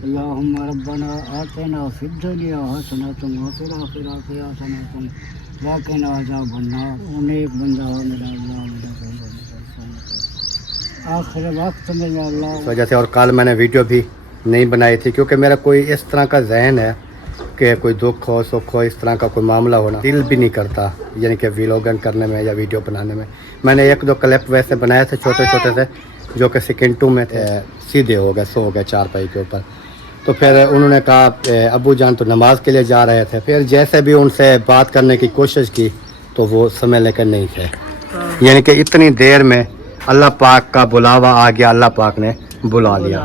अल्लाहुम्मा रब्बना आतिना फिद दुनिया हसनतन व फिल आखिरति हसनतन व क़िना अज़ाबन्नार। अनेक बंदा हो मेरा अल्लाह, मेरा आखिर वक्त में या अल्लाह। इस वजह से और कल मैंने वीडियो भी नहीं बनाई थी क्योंकि मेरा कोई इस तरह का जहन है कि कोई दुख हो सुख हो इस तरह का कोई मामला होना दिल भी नहीं करता, यानी कि व्लॉगिंग करने में या वीडियो बनाने में। मैंने एक दो क्लिप वैसे बनाए थे छोटे छोटे से जो कि सेकेंड में थे, सीधे हो गए, सो गए चारपाई के ऊपर। तो फिर उन्होंने कहा अबू जान तो नमाज़ के लिए जा रहे थे। फिर जैसे भी उनसे बात करने की कोशिश की तो वो समय लेकर नहीं थे, यानी कि इतनी देर में अल्लाह पाक का बुलावा आ गया, अल्लाह पाक ने बुला लिया।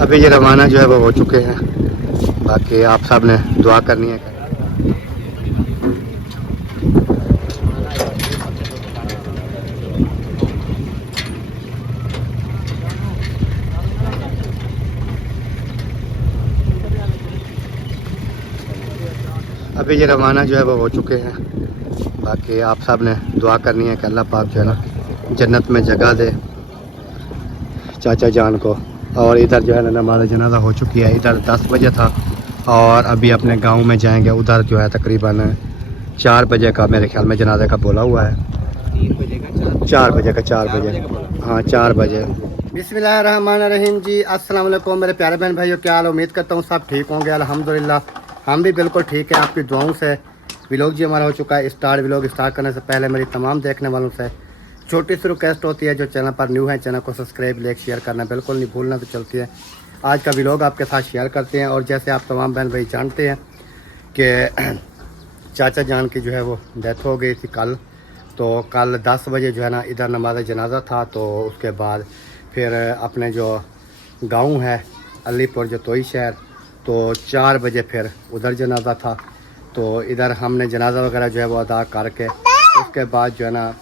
अभी ये रवाना जो है वो हो चुके हैं, बाकी आप सब ने दुआ करनी है। अभी ये रवाना जो है वो हो चुके हैं, बाकी आप सब ने दुआ करनी है कि अल्लाह पाक जो है ना जन्नत में जगह दे चाचा जान को। और इधर जो है ना नमाज़ जनाजा हो चुकी है, इधर 10 बजे था और अभी अपने गांव में जाएंगे। उधर जो है तकरीबन 4 बजे का मेरे ख्याल में जनाजे का बोला हुआ है। 4 बजे का 4 बजे, हाँ 4 बजे। बिस्मिल्लाहिर्रहमानिर्रहीम जी, अस्सलाम वालेकुम मेरे प्यारे बहन भाइयों, क्या हाल? उम्मीद करता हूँ सब ठीक होंगे। अल्हम्दुलिल्लाह हम भी बिल्कुल ठीक है, आपकी दुआओं से। व्लॉग जी हमारा हो चुका है स्टार्ट। व्लॉग स्टार्ट करने से पहले मेरी तमाम देखने वालों से छोटी सी रिक्वेस्ट होती है, जो चैनल पर न्यू है चैनल को सब्सक्राइब लाइक शेयर करना बिल्कुल नहीं भूलना। तो चलती है आज का व्लॉग आपके साथ शेयर करते हैं। और जैसे आप तमाम बहन भाई जानते हैं कि चाचा जान की जो है वो डेथ हो गई थी कल। तो कल 10 बजे जो है ना इधर नमाज जनाजा था। तो उसके बाद फिर अपने जो गांव है अलीपुर जतोई शहर, तो 4 बजे फिर उधर जनाजा था। तो इधर हमने जनाजा वगैरह जो है वो अदा करके उसके बाद जो है ना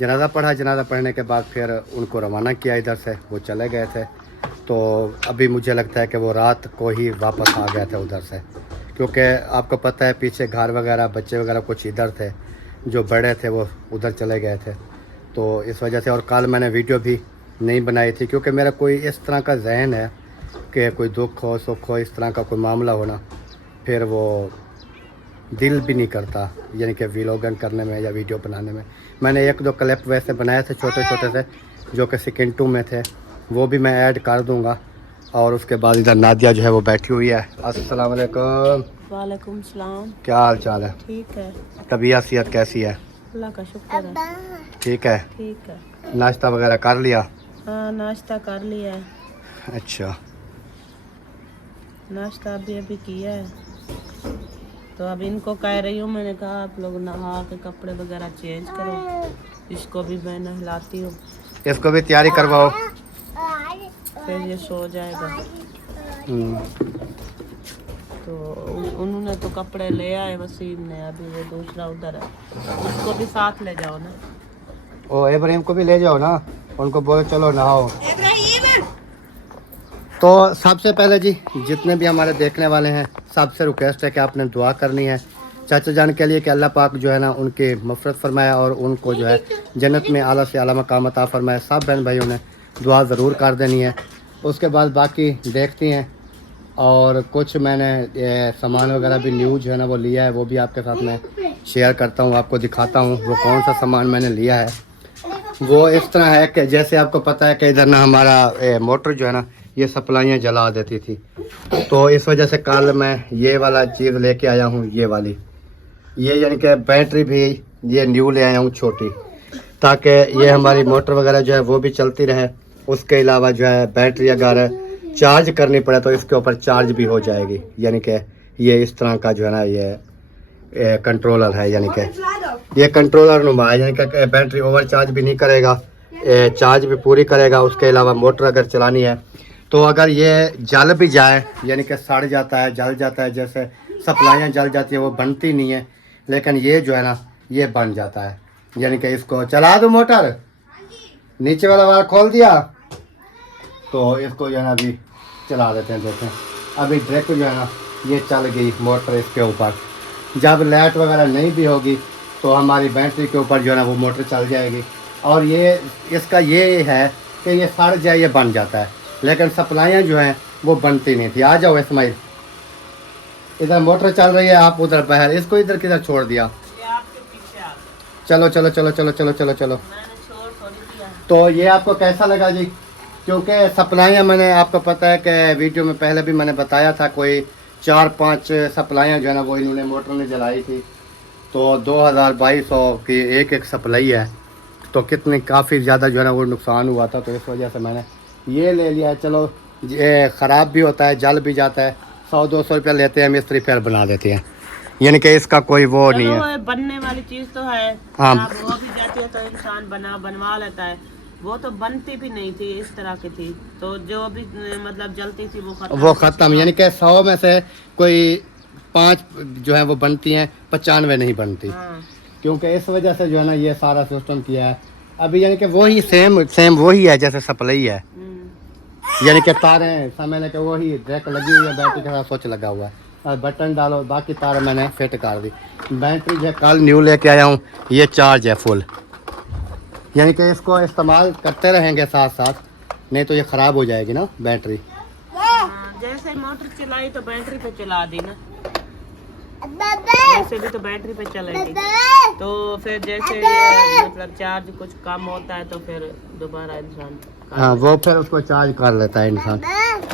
जनाजा पढ़ा। जनाजा पढ़ने के बाद फिर उनको रवाना किया, इधर से वो चले गए थे। तो अभी मुझे लगता है कि वो रात को ही वापस आ गए थे उधर से, क्योंकि आपको पता है पीछे घर वगैरह बच्चे वगैरह कुछ इधर थे, जो बड़े थे वो उधर चले गए थे। तो इस वजह से और कल मैंने वीडियो भी नहीं बनाई थी क्योंकि मेरा कोई इस तरह का जहन है कि कोई दुख हो सुख हो इस तरह का कोई मामला होना फिर वो दिल भी नहीं करता, यानी कि व्लॉगिंग करने में या वीडियो बनाने में। मैंने एक दो क्लिप वैसे बनाए थे छोटे छोटे से जो कि सेकेंड में थे, वो भी मैं ऐड कर दूंगा। और उसके बाद इधर नादिया जो है वो बैठी हुई है। अस्सलाम वालेकुम। वालेकुम सलाम। क्या हाल चाल है? ठीक है। तबीयत सेहत कैसी है? अल्लाह का शुक्र है। ठीक है। ठीक है। नाश्ता वगैरह कर लिया? हाँ नाश्ता कर लिया है। अच्छा, नाश्ता अभी अभी किया है। तो अब इनको कह रही हूँ, मैंने कहा आप लोग नहा के कपड़े वगैरह चेंज करो, इसको भी मैं नहलाती हूँ, इसको भी तैयारी करवाओ, फिर ये सो जाएगा। तो उन्होंने तो कपड़े ले आए वसीम ने, अभी वो दूसरा उधर है, उसको भी साथ ले जाओ ना। ओ इब्राहिम को भी ले जाओ ना, उनको बोलो चलो नहाओ। तो सबसे पहले जी जितने भी हमारे देखने वाले हैं सबसे रिक्वेस्ट है कि आपने दुआ करनी है चाचा जान के लिए कि अल्लाह पाक जो है ना उनकी मफ़रत फरमाए और उनको जो है जन्नत में आला से आला मकाम अता फरमाए। सब बहन भाइयों ने दुआ ज़रूर कर देनी है। उसके बाद बाकी देखती हैं। और कुछ मैंने सामान वगैरह भी न्यू जो है ना वो लिया है, वो भी आपके साथ मैं शेयर करता हूँ, आपको दिखाता हूँ वो कौन सा सामान मैंने लिया है। वो इस तरह है कि जैसे आपको पता है कि इधर ना हमारा मोटर जो है ना ये सप्लाइयाँ जला देती थी, तो इस वजह से कल मैं ये वाला चीज़ लेके आया हूँ, ये वाली, ये यानी कि बैटरी भी ये न्यू ले आया हूँ छोटी, ताकि ये हमारी मोटर वगैरह जो है वो भी चलती रहे। उसके अलावा जो है बैटरी अगर चार्ज करनी पड़े तो इसके ऊपर चार्ज भी हो जाएगी। यानी कि ये इस तरह का जो है ना ये कंट्रोलर है, यानी कि ये कंट्रोलर नुमा है, यानी कि बैटरी ओवर चार्ज भी नहीं करेगा, चार्ज भी पूरी करेगा। उसके अलावा मोटर अगर चलानी है तो अगर ये जल भी जाए, यानी कि सड़ जाता है, जल जाता है, जैसे सप्लाइयाँ जल जाती है वो बनती नहीं है, लेकिन ये जो है ना ये बन जाता है। यानी कि इसको चला दो, मोटर नीचे वाला वायर खोल दिया तो इसको जो है ना अभी चला देते हैं। देखें अभी डायरेक्ट जो है ना ये चल गई मोटर इसके ऊपर। जब लाइट वगैरह नहीं भी होगी तो हमारी बैटरी के ऊपर जो है ना वो मोटर चल जाएगी और ये इसका ये है कि ये सड़ जाए, ये बन जाता है, लेकिन सप्लाइयाँ जो हैं वो बनती नहीं थी। आ जाओ इस्माइल, इधर मोटर चल रही है, आप उधर बाहर, इसको इधर किधर छोड़ दिया? ये आपके पीछे आ गए। चलो चलो चलो चलो चलो चलो चलो। मैंने छोड़ थोड़ी दिया। तो ये आपको कैसा लगा जी? क्योंकि सप्लाइयाँ मैंने, आपको पता है कि वीडियो में पहले भी मैंने बताया था, कोई 4-5 सप्लाइयाँ जो है ना वो इन्होंने मोटर ने जलाई थी। तो 2200 की एक सप्लाई है, तो कितनी काफ़ी ज़्यादा जो है ना वो नुकसान हुआ था। तो इस वजह से मैंने ये ले लिया है। चलो ये ख़राब भी होता है, जल भी जाता है, 100-200 रुपया लेते हैं मिस्त्री, फिर बना देते हैं, यानी कि इसका कोई वो नहीं है। बनने वाली चीज़ तो है, हाँ। आप वो भी जाती है तो इंसान बनवा लेता है। वो तो बनती भी नहीं थी, इस तरह की थी, तो जो भी मतलब जलती थी वो ख़त्म। यानी कि 100 में से कोई 5 जो है वो बनती हैं, 95 नहीं बनती। हाँ। क्योंकि इस वजह से जो है ना ये सारा सिस्टम किया है अभी, यानी कि वही सेम वही है जैसे सप्लाई है, यानी कि तारें समझ के वही ड्रैक लगी हुई है, बैटरी के साथ स्विच लगा हुआ है, और बटन डालो, बाकी तार मैंने फिट कर दी। बैटरी जो कल न्यू लेके आया हूँ, ये चार्ज है फुल, यानी कि इसको इस्तेमाल करते रहेंगे साथ साथ, नहीं तो ये ख़राब हो जाएगी ना बैटरी। जैसे मोटर चलाई तो बैटरी पे चला दी ना, वैसे भी तो बैटरी पे चलेगी, तो फिर जैसे मतलब चार्ज कुछ कम होता है तो फिर दोबारा इंसान हाँ वो फिर उसको चार्ज कर लेता है इंसान,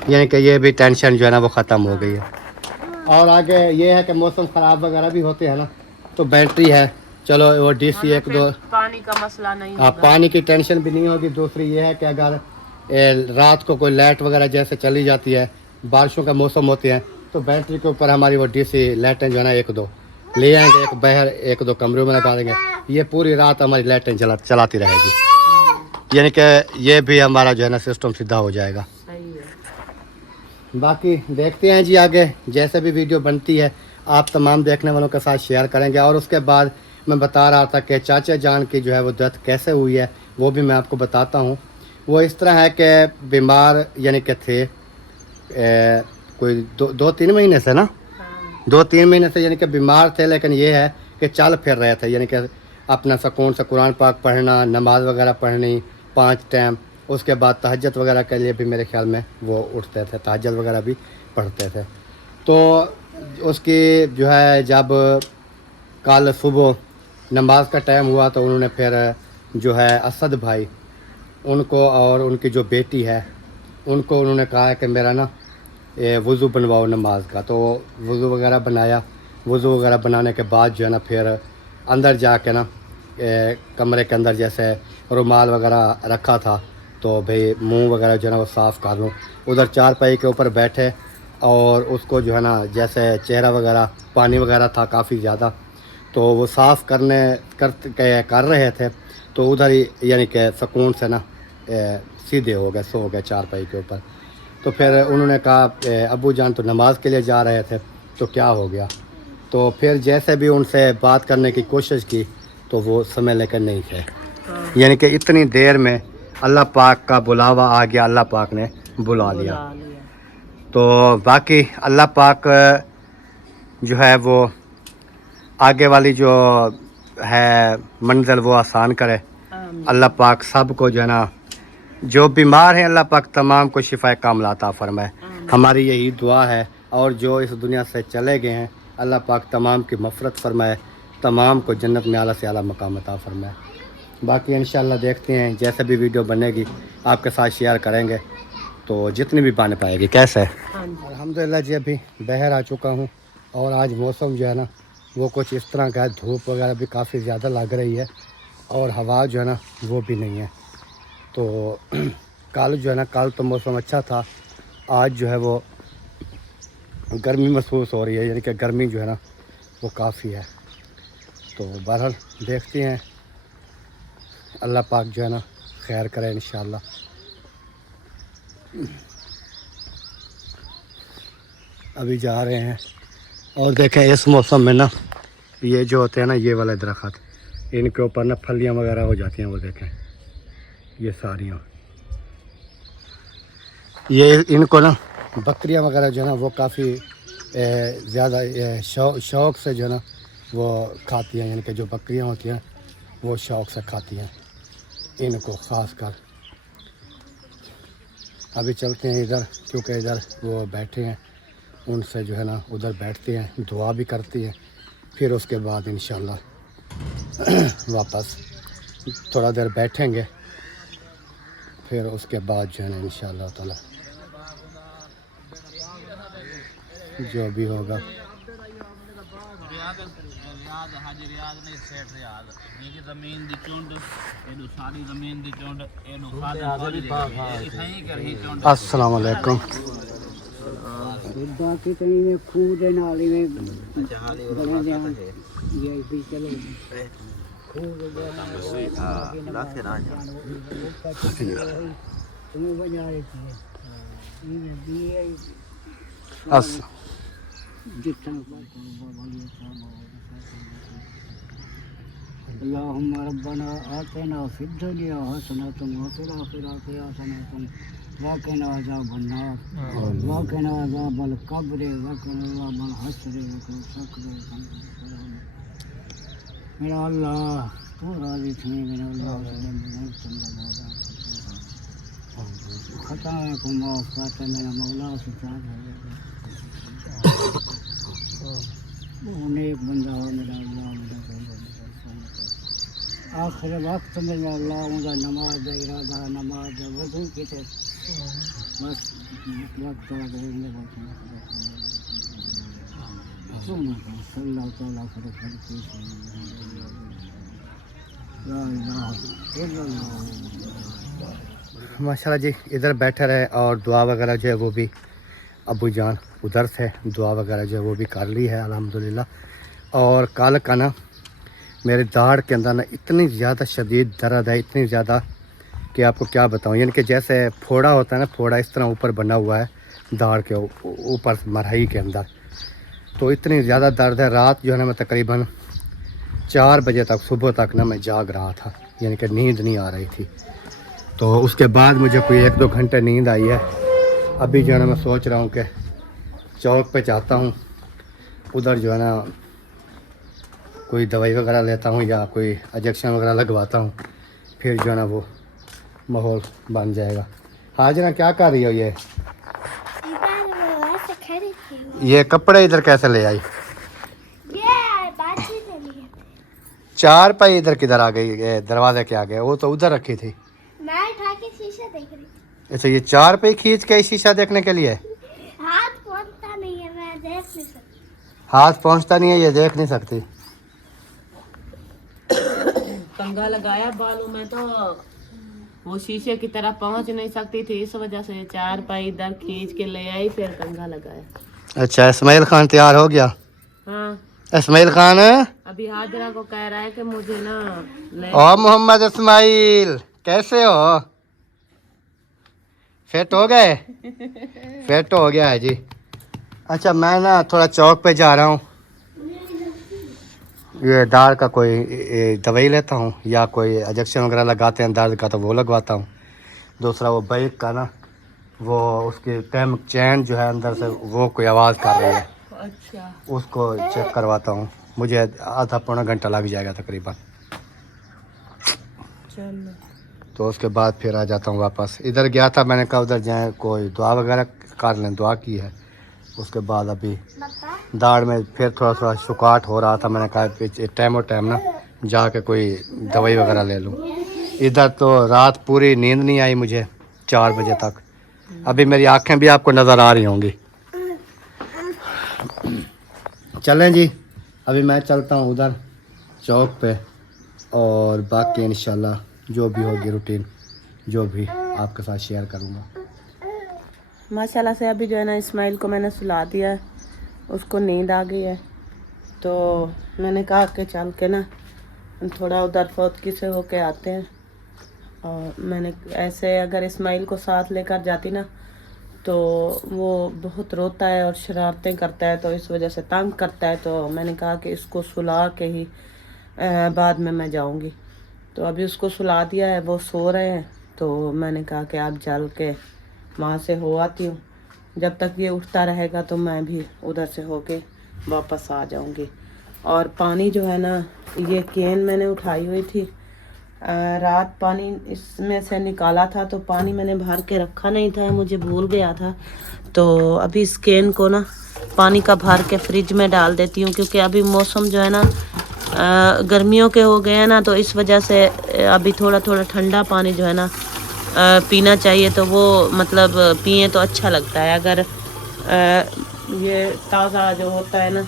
यानी कि ये भी टेंशन जो है ना वो ख़त्म हो गई है। और आगे ये है कि मौसम ख़राब वगैरह भी होते हैं ना, तो बैटरी है, चलो वो DC 1-2 पानी का मसला नहीं होगा, पानी की टेंशन भी नहीं होगी। दूसरी ये है कि अगर रात को कोई लाइट वगैरह जैसे चली जाती है, बारिशों का मौसम होते हैं, तो बैटरी के ऊपर हमारी वो DC लाइटें जो है ना 1-2 ले आएंगे, एक बाहर 1-2 कमरों में लगा देंगे, ये पूरी रात हमारी लाइटें चलाती रहेगी, यानी कि ये भी हमारा जो है ना सिस्टम सीधा हो जाएगा। सही है। बाकी देखते हैं जी आगे, जैसे भी वीडियो बनती है आप तमाम देखने वालों के साथ शेयर करेंगे। और उसके बाद मैं बता रहा था कि चाचा जान की जो है वो डेथ कैसे हुई है, वो भी मैं आपको बताता हूँ। वो इस तरह है कि बीमार यानी कि थे कोई 2-3 महीने से ना, 2-3 महीने से यानी कि बीमार थे, लेकिन ये है कि चल फिर रहे थे, यानी कि अपना सुकून से कुरान पाक पढ़ना, नमाज वगैरह पढ़नी 5 टाइम, उसके बाद तहज्जुद वगैरह के लिए भी मेरे ख्याल में वो उठते थे, तहज्जुद वगैरह भी पढ़ते थे। तो उसकी जो है जब कल सुबह नमाज का टाइम हुआ तो उन्होंने फिर जो है असद भाई उनको और उनकी जो बेटी है उनको उन्होंने कहा है कि मेरा ना वज़ू बनवाओ नमाज का। तो वज़ू वगैरह बनाया, वज़ू वगैरह बनाने के बाद जो है ना फिर अंदर जाके ना कमरे के अंदर जैसे रुमाल वगैरह रखा था, तो भाई मुंह वगैरह जो है ना वो साफ़ कर लूँ। उधर चारपाई के ऊपर बैठे और उसको जो है ना जैसे चेहरा वगैरह पानी वगैरह था काफ़ी ज़्यादा, तो वो साफ़ कर रहे थे, तो उधर ही यानी कि सुकून से ना सीधे हो गए, सो गए चारपाई के ऊपर। तो फिर उन्होंने कहा अब्बू जान तो नमाज के लिए जा रहे थे, तो क्या हो गया? तो फिर जैसे भी उनसे बात करने की कोशिश की तो वो समय लेकर नहीं थे, यानी कि इतनी देर में अल्लाह पाक का बुलावा आ गया, अल्लाह पाक ने बुला लिया। तो बाकी अल्लाह पाक जो है वो आगे वाली जो है मंजिल वो आसान करे। अल्लाह पाक सब को जो है ना, जो बीमार हैं अल्लाह पाक तमाम को शिफा कामिला अता फरमाए, हमारी यही दुआ है। और जो इस दुनिया से चले गए हैं अल्लाह पाक तमाम की मफ़रत फरमाए, तमाम को जन्नत में आला से आला मकाम अता फरमाए। बाकी इंशाल्लाह देखते हैं, जैसे भी वीडियो बनेगी आपके साथ शेयर करेंगे, तो जितनी भी बन पाएगी। कैसे है? अल्हम्दुलिल्लाह जी, अभी बाहर आ चुका हूँ और आज मौसम जो है ना वो कुछ इस तरह का है, धूप वगैरह भी काफ़ी ज़्यादा लग रही है और हवा जो है ना वो भी नहीं है। तो कल जो है ना, कल तो मौसम अच्छा था, आज जो है वो गर्मी महसूस हो रही है, यानी कि गर्मी जो है ना वो काफ़ी है। तो बहरहाल देखते हैं, अल्लाह पाक जो है ना खैर करे इंशाल्लाह। अभी जा रहे हैं और देखें इस मौसम में ना ये जो होते हैं ना ये वाले दरख्त, इनके ऊपर ना फलियाँ वगैरह हो जाती हैं, वो देखें ये सारियाँ, ये इनको ना बकरियाँ वगैरह जो है ना वो काफ़ी ज़्यादा शौक़ से जो है ना वो खाती हैं, यानी कि जो बकरियाँ होती हैं वो शौक़ से खाती हैं। इनको ख़ास कर। अभी चलते हैं इधर, क्योंकि इधर वो बैठे हैं, उनसे जो है ना उधर बैठते हैं, दुआ भी करती हैं, फिर उसके बाद इंशाल्लाह वापस थोड़ा देर बैठेंगे, फिर उसके बाद जो है ना इंशाल्लाह ताला जो भी होगा। अस्सलाम वालेकुम। बाकी तो इन्हें खूह दे नाल इन्हें बने दे ये भी चलो खूह तुम्हें बजा रही थी इन्हें भी जितना अल्लाहुम्मा रब्बना आतिना फिद दुनिया हसनतन व फिल आखिरति हसनतन व क़िना अज़ाबन नार व क़िना अज़ाबल क़ब्र व क़िना अज़ाबल हश्र व क़िना सकर मेरा अल्लाह तू राज़ी थी मेरा अल्लाह खताएं को माफ़ करते मेरा मौला से नेक बंदा हो मेरा अल्लाह मेरा आखिर वक्त में अल्लाह उनका नमाज का इरादा नमाज का वजू की बस वक्त माशाल्लाह जी इधर बैठे रहे और दुआ वगैरह जो है वो भी अबू जान उधर से दुआ वगैरह जो है वो भी कर ली है अल्हम्दुलिल्लाह। और कल का ना मेरे दाढ़ के अंदर ना इतनी ज़्यादा शदीद दर्द है, इतनी ज़्यादा कि आपको क्या बताऊं। यानी कि जैसे फोड़ा होता है ना, फोड़ा इस तरह ऊपर बना हुआ है दाढ़ के ऊपर मरहई के अंदर, तो इतनी ज़्यादा दर्द है। रात जो है ना मैं तकरीबन 4 बजे तक सुबह तक ना मैं जाग रहा था, यानी कि नींद नहीं आ रही थी। तो उसके बाद मुझे कोई 1-2 घंटे नींद आई है। अभी जो है ना मैं सोच रहा हूँ कि चौक पे जाता हूँ, उधर जो है ना कोई दवाई वगैरह लेता हूँ या कोई इंजेक्शन वगैरह लगवाता हूँ, फिर जो है ना वो माहौल बन जाएगा। हाजिरा क्या कर रही हो? ये कपड़े इधर कैसे ले आई? चार पाई इधर किधर आ गई? दरवाजे के आगे, वो तो उधर रखी थी। मैं उठा के शीशा देख रही। अच्छा, ये 4 पाई खींच के शीशा देखने के लिए? हाथ पहुंचता नहीं है, मैं देख नहीं सकती। हाथ पहुंचता नहीं है, ये देख नहीं सकती। कंघा लगाया बालों में तो वो शीशे की तरफ पहुंच नहीं सकती थी, इस वजह से 4 पाई इधर खींच के ले आई, फिर कंघा लगाया। अच्छा, इस्माइल खान तैयार हो गया? हाँ, इस्माइल खान अभी हाजरा को कह रहा है कि मुझे ना ओ मोहम्मद इस्माइल कैसे हो? फिट हो गए? फिट हो गया है जी। अच्छा, मैं ना थोड़ा चौक पे जा रहा हूँ, ये दाढ़ का कोई दवाई लेता हूँ या कोई इंजेक्शन वगैरह लगाते हैं दर्द का तो वो लगवाता हूँ। दूसरा वो बाइक का ना वो उसकी टाइम चैन जो है अंदर से वो कोई आवाज़ कर रही है, अच्छा उसको चेक करवाता हूँ। मुझे आधा पौना घंटा लग जाएगा तकरीबन। चलो, तो उसके बाद फिर आ जाता हूँ वापस। इधर गया था, मैंने कहा उधर जाए कोई दुआ वगैरह कर लें, दुआ की है। उसके बाद अभी दाढ़ में फिर थोड़ा थोड़ा शुकाट हो रहा था, मैंने कहा टाइम ना जाके कोई दवाई वगैरह ले लूँ। इधर तो रात पूरी नींद नहीं आई मुझे 4 बजे तक। अभी मेरी आंखें भी आपको नज़र आ रही होंगी। चलें जी, अभी मैं चलता हूँ उधर चौक पे, और बाकी इंशाल्लाह जो भी होगी रूटीन जो भी आपके साथ शेयर करूँगा। माशाल्लाह से अभी जो है ना इस्माइल को मैंने सुला दिया है, उसको नींद आ गई है, तो मैंने कहा कि चल के ना थोड़ा उधर फौतकी से होके आते हैं। और मैंने ऐसे अगर इस्माइल को साथ लेकर जाती ना तो वो बहुत रोता है और शरारतें करता है, तो इस वजह से तंग करता है। तो मैंने कहा कि इसको सुला के ही बाद में मैं जाऊंगी। तो अभी उसको सुला दिया है, वो सो रहे हैं, तो मैंने कहा कि आप चल के वहाँ से हो आती हूँ। जब तक ये उठता रहेगा तो मैं भी उधर से होके वापस आ जाऊंगी। और पानी जो है ना, ये कैन मैंने उठाई हुई थी रात पानी इसमें से निकाला था, तो पानी मैंने भर के रखा नहीं था, मुझे भूल गया था। तो अभी इस कैन को ना पानी का भर के फ्रिज में डाल देती हूँ, क्योंकि अभी मौसम जो है ना गर्मियों के हो गए हैं ना, तो इस वजह से अभी थोड़ा थोड़ा ठंडा पानी जो है ना पीना चाहिए। तो वो मतलब पिए तो अच्छा लगता है। अगर ये ताज़ा जो होता है ना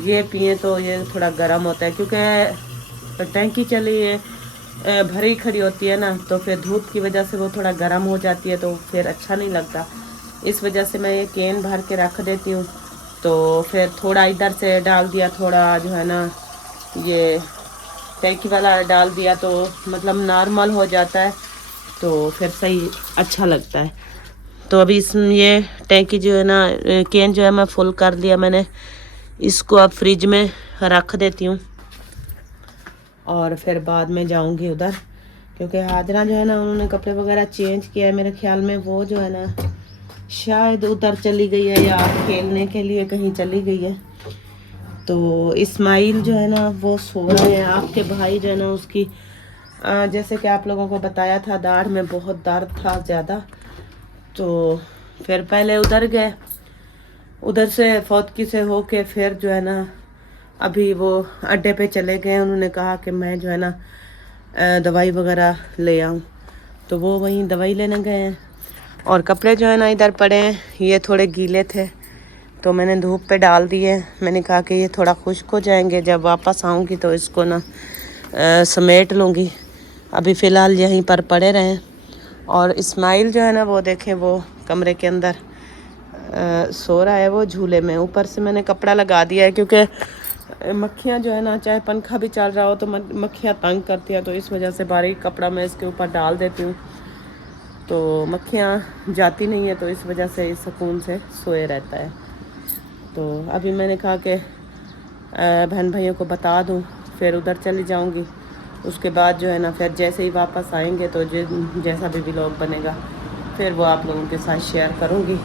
ये पिए तो ये थोड़ा गर्म होता है, क्योंकि टैंकी चली है भरी खड़ी होती है ना, तो फिर धूप की वजह से वो थोड़ा गर्म हो जाती है, तो फिर अच्छा नहीं लगता। इस वजह से मैं ये कैन भर के रख देती हूँ। तो फिर थोड़ा इधर से डाल दिया, थोड़ा जो है ना ये टैंकी वाला डाल दिया, तो मतलब नॉर्मल हो जाता है, तो फिर सही अच्छा लगता है। तो अभी इसमें ये टैंकी जो है ना कैन जो है मैं फुल कर लिया मैंने। इसको अब फ्रिज में रख देती हूँ और फिर बाद में जाऊंगी उधर, क्योंकि हाजरा जो है ना उन्होंने कपड़े वगैरह चेंज किया है। मेरे ख्याल में वो जो है ना शायद उधर चली गई है या खेलने के लिए कहीं चली गई है। तो इस्माइल जो है ना वो सो रहे हैं। आपके भाई जो है ना उसकी जैसे कि आप लोगों को बताया था दाढ़ में बहुत दर्द था ज़्यादा, तो फिर पहले उधर गए, उधर से फौतकी से होके फिर जो है ना अभी वो अड्डे पे चले गए। उन्होंने कहा कि मैं जो है ना दवाई वगैरह ले आऊँ, तो वो वहीं दवाई लेने गए हैं। और कपड़े जो है ना इधर पड़े हैं, ये थोड़े गीले थे तो मैंने धूप पे डाल दिए। मैंने कहा कि ये थोड़ा खुश्क हो जाएंगे, जब वापस आऊँगी तो इसको ना समेट लूँगी। अभी फ़िलहाल यहीं पर पड़े रहें। और इस्माइल जो है ना वो देखें वो कमरे के अंदर सो रहा है, वो झूले में। ऊपर से मैंने कपड़ा लगा दिया है, क्योंकि मक्खियाँ जो है ना चाहे पंखा भी चल रहा हो तो मक्खियाँ तंग करती है, तो इस वजह से बारीक कपड़ा मैं इसके ऊपर डाल देती हूँ, तो मक्खियाँ जाती नहीं है, तो इस वजह से इस सुकून से सोए रहता है। तो अभी मैंने कहा कि बहन भाइयों को बता दूँ, फिर उधर चली जाऊँगी। उसके बाद जो है ना फिर जैसे ही वापस आएंगे तो जैसा भी व्लॉग बनेगा फिर वो आप लोगों के साथ शेयर करूँगी।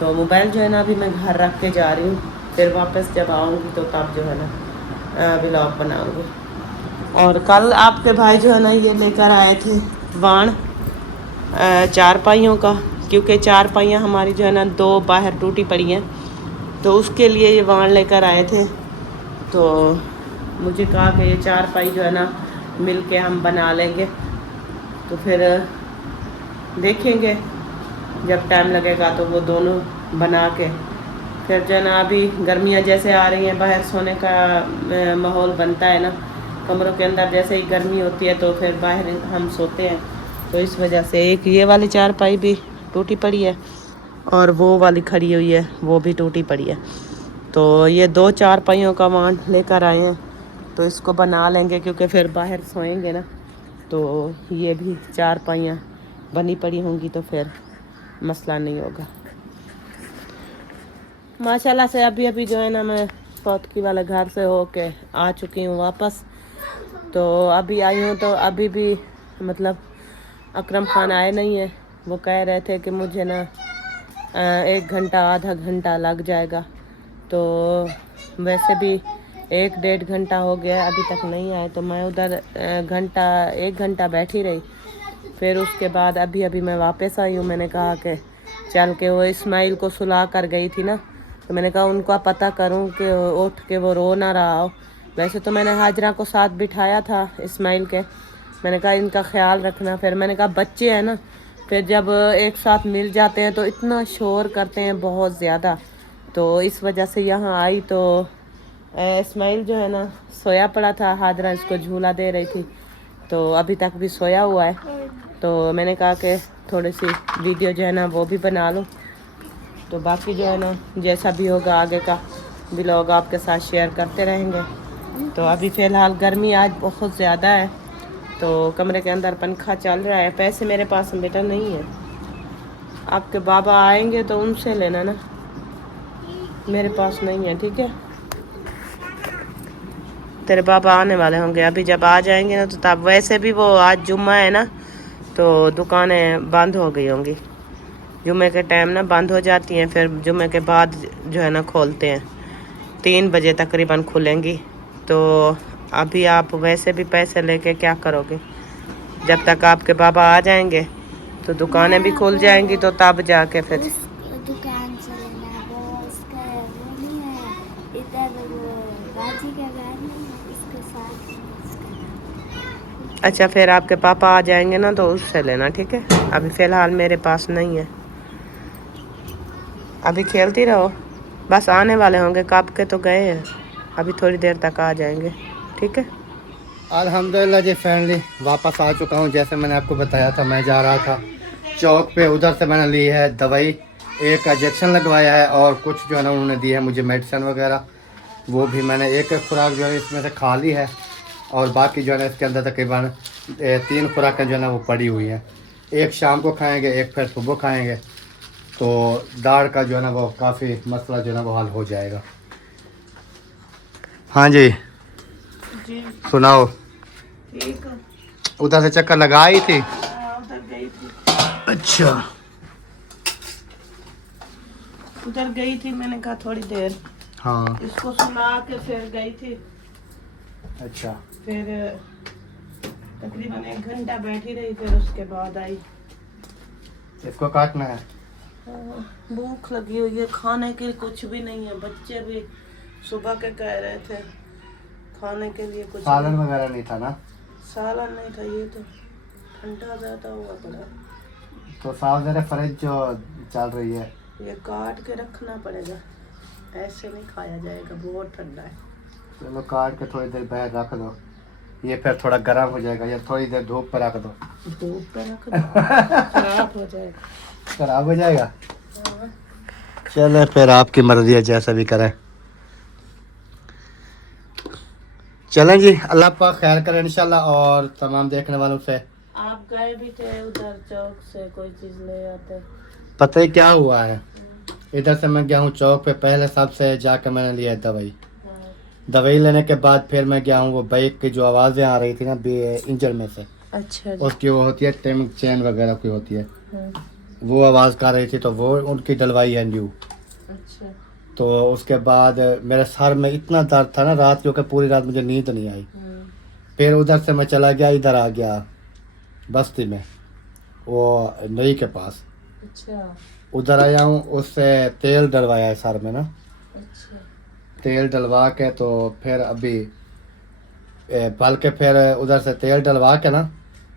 तो मोबाइल जो है ना अभी मैं घर रख के जा रही हूँ, फिर वापस जब आऊँगी तो तब जो है ना व्लॉग बनाऊँगी। और कल आपके भाई जो है ना ये लेकर आए थे वाण 4 पाइयों का, क्योंकि 4 पाइयाँ हमारी जो है ना 2 बाहर टूटी पड़ी हैं, तो उसके लिए ये वाण लेकर आए थे। तो मुझे कहा कि ये 4 पाई जो है ना मिल के हम बना लेंगे, तो फिर देखेंगे जब टाइम लगेगा तो वो दोनों बना के फिर जो है ना अभी गर्मियाँ जैसे आ रही हैं, बाहर सोने का माहौल बनता है ना, कमरों के अंदर जैसे ही गर्मी होती है तो फिर बाहर हम सोते हैं, तो इस वजह से एक ये वाली 4 पाई भी टूटी पड़ी है और वो वाली खड़ी हुई है वो भी टूटी पड़ी है। तो ये 2 4 पाइयों का वाण लेकर आए हैं, तो इसको बना लेंगे, क्योंकि फिर बाहर सोएंगे ना तो ये भी 4 पाइयाँ बनी पड़ी होंगी, तो फिर मसला नहीं होगा। माशाल्लाह से अभी जो है ना मैं फौतकी वाले घर से होके आ चुकी हूँ वापस। तो अभी आई हूँ तो अभी भी मतलब अकरम खान आए नहीं है। वो कह रहे थे कि मुझे ना 1 घंटा आधा घंटा लग जाएगा, तो वैसे भी 1 डेढ़ घंटा हो गया अभी तक नहीं आए, तो मैं उधर 1 घंटा बैठी रही। फिर उसके बाद अभी मैं वापस आई हूँ। मैंने कहा कि चल के वो इस्माइल को सुला कर गई थी ना, तो मैंने कहा उनका पता करूँ कि उठ के वो रो ना रहा हो। वैसे तो मैंने हाजरा को साथ बिठाया था इस्माइल के, मैंने कहा इनका ख्याल रखना। फिर मैंने कहा बच्चे हैं ना, फिर जब एक साथ मिल जाते हैं तो इतना शोर करते हैं बहुत ज़्यादा, तो इस वजह से यहाँ आई। तो इस्माइल जो है ना सोया पड़ा था, हाजरा इसको झूला दे रही थी, तो अभी तक भी सोया हुआ है। तो मैंने कहा कि थोड़ी सी वीडियो जो है ना वो भी बना लूँ, तो बाकी जो है ना जैसा भी होगा आगे का व्लॉग आपके साथ शेयर करते रहेंगे। तो अभी फ़िलहाल गर्मी आज बहुत ज़्यादा है, तो कमरे के अंदर पंखा चल रहा है। पैसे मेरे पास बेटा नहीं है, आपके बाबा आएंगे तो उनसे लेना ना, मेरे पास नहीं है, ठीक है। तेरे बाबा आने वाले होंगे, अभी जब आ जाएंगे ना तो तब। वैसे भी वो आज जुम्मा है ना, तो दुकानें बंद हो गई होंगी। जुम्मे के टाइम ना बंद हो जाती हैं, फिर जुम्मे के बाद जो है ना खोलते हैं, 3 बजे तकरीबन खुलेंगी। तो अभी आप वैसे भी पैसे लेके क्या करोगे, जब तक आपके पापा आ जाएंगे तो दुकानें भी खुल जाएंगी, तो तब जाके फिर। उस दुकान से लेना है, वो उसका वो नहीं है, इधर वो बाजी का गाड़ी है, इसके साथ उसका। अच्छा, फिर आपके पापा आ जाएंगे ना तो उससे लेना, ठीक है? अभी फ़िलहाल मेरे पास नहीं है। अभी खेलती रहो, बस आने वाले होंगे, कब के तो गए हैं, अभी थोड़ी देर तक आ जाएंगे, ठीक है? अल्हम्दुलिल्लाह जी फाइनली वापस आ चुका हूँ। जैसे मैंने आपको बताया था, मैं जा रहा था चौक पे, उधर से मैंने ली है दवाई, एक इंजेक्शन लगवाया है और कुछ जो है ना उन्होंने दी है मुझे मेडिसिन वगैरह, वो भी मैंने एक खुराक जो है इसमें से खा ली है और बाकी जो है ना इसके अंदर तकरीबन 3 खुराकें जो है ना वो पड़ी हुई हैं। एक शाम को खाएंगे, एक फिर सुबह खाएंगे, तो दाढ़ का जो है ना वो काफ़ी मसला जो है ना वो हल हो जाएगा। हाँ जी, जी सुनाओ। ठीक है, उधर से चक्कर लगाई थी? उधर गई थी। अच्छा, उधर गई थी, मैंने कहा थोड़ी देर हाँ, इसको सुना के फिर गई थी। अच्छा, फिर तकरीबन 1 घंटा बैठी रही, फिर उसके बाद आई। इसको काटना है। भूख लगी हुई है, खाने के कुछ भी नहीं है, बच्चे भी सुबह के कह रहे थे खाने के लिए कुछ सालन नहीं। वगैरह नहीं था ना? सालन नहीं था, ये तो ठंडा ज़्यादा हुआ पड़ा, तो साफ ज़रा फ्रिज जो चल रही है, ये काट के रखना पड़ेगा, ऐसे नहीं खाया जाएगा, बहुत ठंडा है। चलो काट के थोड़ी देर बाहर रख दो, ये फिर थोड़ा गर्म हो जाएगा, या थोड़ी देर धूप पर रख दो। धूप पे रख दो, खराब हो जाएगा। खराब हो जाएगा? चलो फिर आपकी मर्जी है, जैसा भी करें। चलें जी, अल्लाह पाक खैर करें इंशाल्लाह। और तमाम देखने वालों से, आप गए भी थे उधर चौक से, कोई चीज़ ले आते। पता ही क्या हुआ है, इधर से मैं गया हूँ चौक पे, पहले सबसे जाकर मैंने लिया दवाई। हाँ। दवाई लेने के बाद फिर मैं गया हूँ, वो बाइक की जो आवाज़ें आ रही थी ना इंजन में से, अच्छा जी। उसकी वो होती है टिमिंग चेन वगैरह की होती है, हाँ। वो आवाज़ कर रही थी, तो वो उनकी डलवाई है न्यू। अच्छा। तो उसके बाद मेरे सर में इतना दर्द था ना रात, क्योंकि पूरी रात मुझे नींद नहीं आई। हाँ। फिर उधर से मैं चला गया, इधर आ गया बस्ती में, वो नई के पास, अच्छा। उधर आया हूँ, उससे तेल डलवाया है सर में ना, अच्छा। तेल डलवा के तो फिर अभी बल्कि फिर उधर से तेल डलवा के ना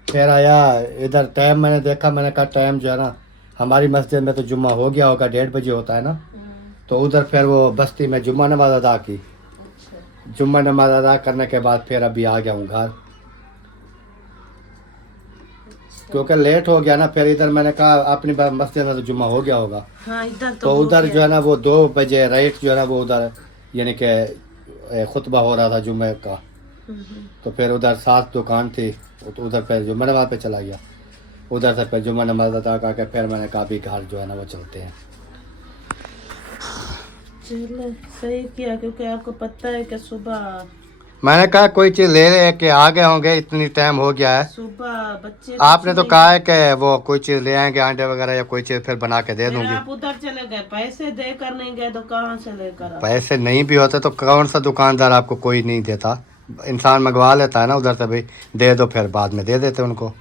फिर आया इधर। टाइम मैंने देखा, मैंने कहा टाइम जो है ना हमारी मस्जिद में तो जुम्मा हो गया होगा, 1:30 बजे होता है ना, तो उधर फिर वो बस्ती में जुम्मा नमाज अदा की। अच्छा। जुम्मा नमाज अदा करने के बाद फिर अभी आ गया हूँ घर, क्योंकि लेट हो गया ना। फिर इधर मैंने कहा अपनी मस्जिद में तो जुम्मा हो गया होगा, हाँ, इधर तो हो उधर गया। जो है ना वो 2 बजे राइट जो है ना वो उधर यानी कि खुतबा हो रहा था जुम्मे का, तो फिर उधर 7 दुकान थी, तो उधर फिर जुम्मा नमाज पे चला गया। उधर से फिर जुम्मा नमाज अदा करके फिर मैंने कहा अभी घर जो है ना वो चलते हैं। चलो सही किया, क्योंकि आपको पता है कि सुबह मैंने कहा कोई चीज़ ले ले के आ गए होंगे, इतनी टाइम हो गया है। सुबह बच्चे आपने तो कहा है कि वो कोई चीज़ ले आएंगे, अंडे वगैरह या कोई चीज़ फिर बना के दे फिर दूंगी। आप उधर चले गए, पैसे दे कर नहीं गए तो कहाँ से लेकर आए? पैसे नहीं भी होते तो कौन सा दुकानदार आपको कोई नहीं देता, इंसान मंगवा लेता है ना उधर से, भाई दे दो, फिर बाद में दे देते उनको,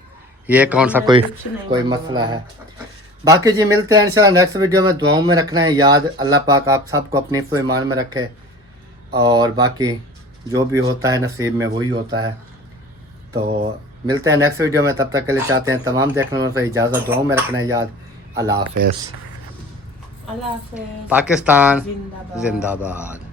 ये कौन सा हमने कोई कुछ नहीं कोई मंगवाया। मसला है। बाकी जी मिलते हैं इंशाल्लाह नेक्स्ट वीडियो में, दुआओं में रखना है याद। अल्लाह पाक आप सबको अपनी हिफ्ज़ व ईमान में रखे, और बाकी जो भी होता है नसीब में वही होता है। तो मिलते हैं नेक्स्ट वीडियो में, तब तक के लिए चाहते हैं तमाम देखने वालों से इजाज़त, दुआओं में रखना है याद। अल्लाह हाफ़िज़। अल्लाह हाफ़िज़। पाकिस्तान जिंदाबाद। जिंदाबाद।